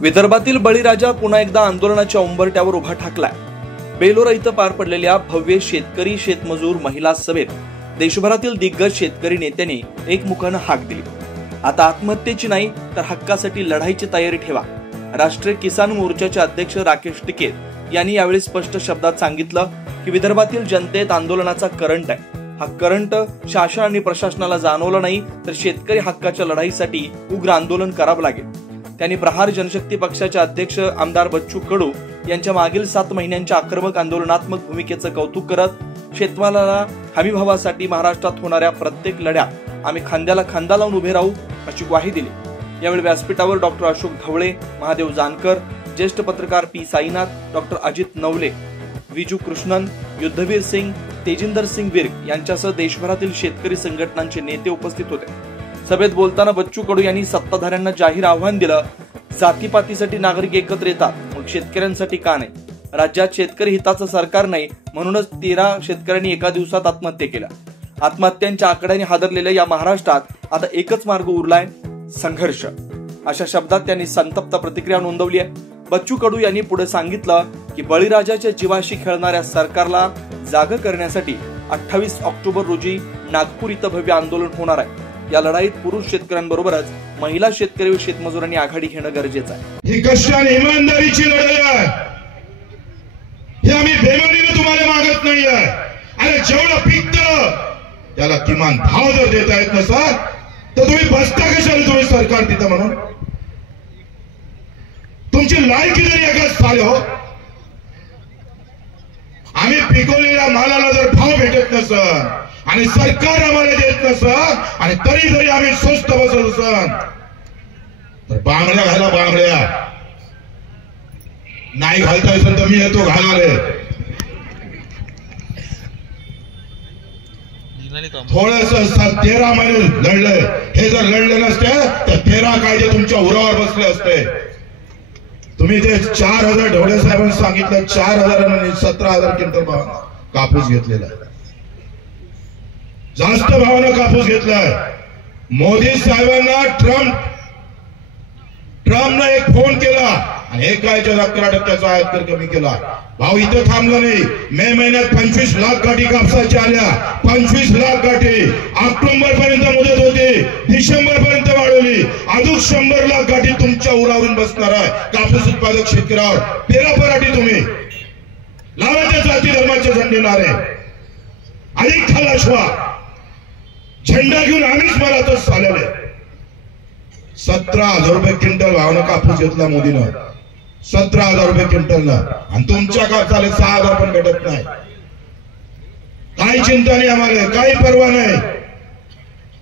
विदर्भातील बळीराजा पुन्हा एकदा आंदोलनाच्या उंबरठ्यावर उभा ठाकलाय। बेलोरा इथं पार पडलेल्या भव्य शेतकरी शेतमजूर महिला सभेत देशभरातील दिग्गज शेतकरी नेत्यांनी एकमुखानं हाक दिली। आता आत्महत्येची नाही तर हक्कासाठी लढाईची तयारी ठेवा। राष्ट्रीय किसान मोर्चाचे अध्यक्ष राकेश टिकेत यांनी यावेळी स्पष्ट शब्दात सांगितलं की विदर्भातील जनतेत आंदोलनाचा करंट आहे। हा करंट शासन आणि प्रशासनाला जाणवला नाही तर शेतकरी हक्काच्या लढाईसाठी उग्र आंदोलन करावं लागेल। त्यांनी प्रहार जनशक्ती पक्षाचे अध्यक्ष आमदार बच्चू कडू यांच्या मागील 7 महिन्यांच्या आक्रमक आंदोलनात्मक भूमिकेचं कौतुक करत शेतमालाला हमीभावासाठी महाराष्ट्रात होणाऱ्या प्रत्येक लढ्यात आम्ही खांद्याला खांदा लावून उभे राहू अशी ग्वाही दिली। यावेळी व्यासपीठावर डॉक्टर अशोक ढवळे, महादेव जानकर, ज्येष्ठ पत्रकार पी साईनाथ, डॉक्टर अजित नवले, विजू कृष्णन, युद्धवीर सिंग, तेजिंदर सिंग विर्क यांच्यासह देशभरातील शेतकरी संघटनांचे नेते उपस्थित होते। सभेत बोलताना बच्चू कडू यांनी सत्ताधाऱ्यांना जाहीर आव्हान दिलं, जातीपातीसाठी नागरिक एकत्र येतात, मग शेतकऱ्यांसाठी का नाही? राज्यात शेतकरी हिताचं सरकार नाही म्हणूनच 13 शेतकऱ्यांनी एका दिवसात आत्महत्या केल्या। आत्महत्यांच्या आकड्याने हादरलेल्या या महाराष्ट्रात आता एकच मार्ग उरलाय, संघर्ष। अशा शब्दात त्यांनी संतप्त प्रतिक्रिया नोंदवली आहे। बच्चू कडू यांनी पुढे सांगितलं की बळीराजाच्या जीवाशी खेळणाऱ्या सरकारला जाग करण्यासाठी 28 ऑक्टोबर रोजी नागपूर इथं भव्य आंदोलन होणार आहे। या लढाईत पुरुष शेतकऱ्यांबरोबरच महिला शेतकरी व शेतमजुरांनी आघाडी घेणं गरजेचं आहे। ही कष्ट आणि इमानदारीची लढाई आहे, हे आम्ही बेमानीने तुम्हाला मागत नाही आहे। आणि जेवढं पिकतं त्याला किमान भाव जर देता येत नसा तर तुम्ही बसता कशाला? तुम्ही सरकार तिथं म्हणून तुमची लायकी जरी एकाच झाली हो, आम्ही पिकवलेल्या मालाला जर भाव भेटत नसत आणि सरकार आम्हाला देत नसत आणि तरी जरी आम्ही स्वस्त बसत असत तर बांगड्या घाला, बांगड्या नाही घालता असेल तर मी येतो घालाले। थोडस 13 महिने लढले, हे जर लढले नसते तर 13 कायदे तुमच्या उरावर बसले असते। तुम्ही ते 4000 ढवळे साहेबांनी सांगितलं 4000 आणि 17000 क्विंटल भावानं कापूस घेतलेला आहे, जास्त भावानं कापूस घेतलाय। मोदी साहेबांना ट्रम्पनं एक फोन केला आणि 11% आयात कमी केला। भाव इथं थांबला नाही, मे महिन्यात 25 लाख गाठी कापसाच्या आल्या, 25 लाख गाठी। ऑक्टोबर पर्यंत मुदत होती, डिसेंबर पर्यंत वाढवली, अजून 100 लाख गाठी तुमच्या उरावरून बसणार आहे कापूस उत्पादक शेतकऱ्यावर। पेरा पराठी तुम्ही लावायच्या जाती धर्माचे झेंडे नारे, अधिक खलास व्हा, झेंडा घेऊन आम्हीच मराठच चालले। 17,000 रुपये क्विंटल भावानं कापूस घेतला मोदीनं, 17,000 रुपये क्विंटलनं, आणि तुमच्या कापसाला 6,000 पण भेटत नाही। काही चिंता नाही आम्हाला, काही पर्वा नाही।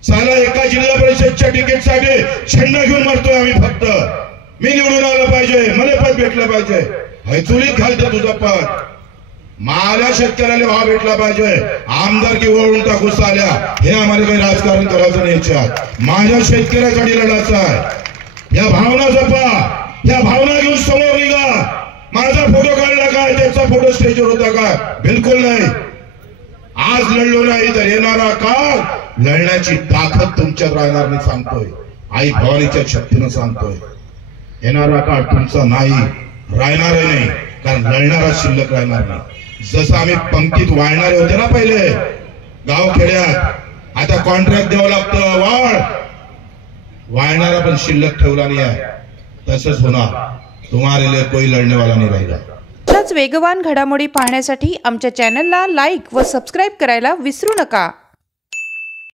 साला एका जिल्हा परिषदच्या तिकीटसाठी झेंडा घेऊन मरतोय आम्ही फक्त। मी निवडून आलं पाहिजे, मला पद भेटलं पाहिजे, हे चुलीत घालतं तुझं पद। माझ्या शेतकऱ्याला भाव भेटला पाहिजे, आमदारकी वळून टाकू साल्या, हे आम्हाला काही राजकारण करायचं नाही याच्यात। माझ्या शेतकऱ्यासाठी लढायचं आहे। या भावना जपा, या भावना घेऊन समोर निघा। माझा फोटो काढला काय, त्याचा फोटो स्टेजवर होता काय? बिलकुल नाही। आज लढलो नाही तर येणारा काळ लढण्याची ताकद तुमच्यात राहणार नाही सांगतोय, आई भवानीच्या शक्तीनं सांगतोय। येणारा काळ तुमचा नाही, राहणार नाही, कारण लढणारा शिल्लक राहणार नाही। जसं आम्ही पंक्तीत वाढणारे होते ना पहिले गाव खेड्यात, आता कॉन्ट्रॅक्ट द्यावं लागतं, वाढणारा पण शिल्लक ठेवला नाही आहे, तसंच होणार। तुम्हारे लिए कोई लढने वाला नहीं रहेगा। वेगवान घडामोडी पाहण्यासाठी आमच्या चॅनलला लाईक व सबस्क्राइब करायला विसरू नका।